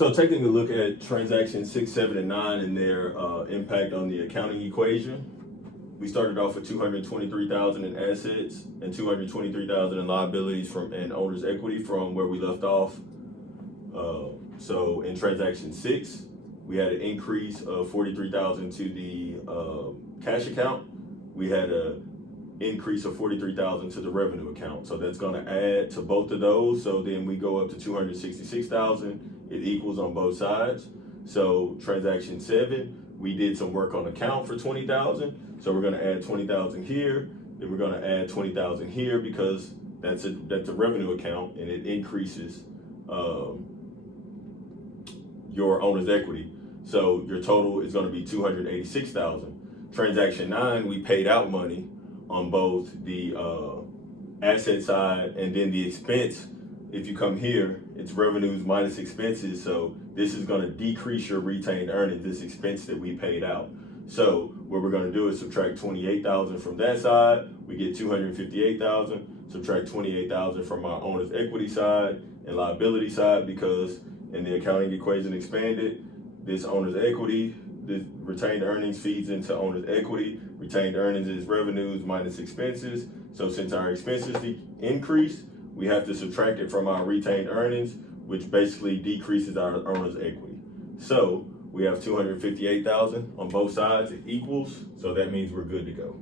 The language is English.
So taking a look at transactions 6, 7, and 9 and their impact on the accounting equation, we started off with 223,000 in assets and 223,000 in liabilities and owner's equity from where we left off. So in transaction 6, we had an increase of 43,000 to the cash account. We had an increase of 43,000 to the revenue account. So that's going to add to both of those. So then we go up to 266,000. It equals on both sides. So transaction 7, we did some work on account for 20,000. So we're going to add 20,000 here. Then we're going to add 20,000 here because that's a revenue account and it increases your owner's equity. So your total is going to be 286,000. Transaction 9, we paid out money on both the asset side and then the expense. If you come here, it's revenues minus expenses. So this is going to decrease your retained earnings, this expense that we paid out. So what we're going to do is subtract 28,000 from that side. We get 258,000. Subtract 28,000 from our owner's equity side and liability side, because in the accounting equation expanded, this owner's equity, the retained earnings feeds into owner's equity. Retained earnings is revenues minus expenses. So since our expenses increased, we have to subtract it from our retained earnings, which basically decreases our owner's equity. So we have 258,000 on both sides. It equals, so that means we're good to go.